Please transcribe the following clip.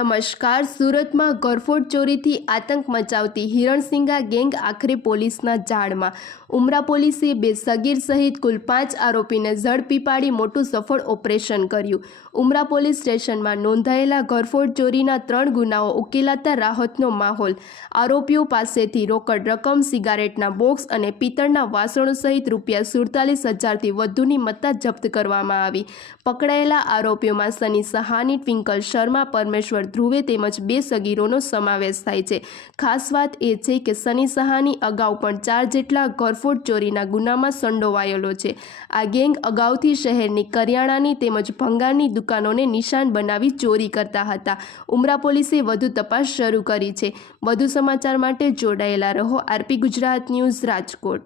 નમસ્કાર. સુરતમાં ઘરફોડ ચોરીથી આતંક મચાવતી હિરણસિંગા ગેંગ આખરે પોલીસના જાળમાં. ઉમરા પોલીસે 2 સગીર સહિત કુલ 5 આરોપીને ઝડપી પાડી મોટું સફળ ઓપરેશન કર્યું. ઉમરા પોલીસ સ્ટેશનમાં નોંધાયેલા ઘરફોડ ચોરીના 3 ગુનાઓ ઉકેલાતા રાહતનો માહોલ. આરોપીઓ પાસેથી રોકડ રકમ, સિગારેટના બોક્સ અને પિત્તળના વાસણો સહિત ₹47,000થી વધુની મત્તા જપ્ત કરવામાં આવી. પકડાયેલા આરોપીઓમાં સની સહાની, ટ્વિંકલ શર્મા, પરમેશ્વર ધ્રુવે તેમજ 2 સગીરોનો સમાવેશ થાય છે. ખાસ વાત એ છે કે સની સહાની અગાઉ પણ 4 જેટલા ઘરફોડ ચોરીના ગુનામાં સંડોવાયેલો છે. આ ગેંગ અગાઉથી શહેરની કરિયાણાની તેમજ ભંગારની દુકાનોને નિશાન બનાવી ચોરી કરતા હતા. ઉમરા પોલીસે વધુ તપાસ શરૂ કરી છે. વધુ સમાચાર માટે જોડાયેલા રહો. RP Gujarat news, Rajkot.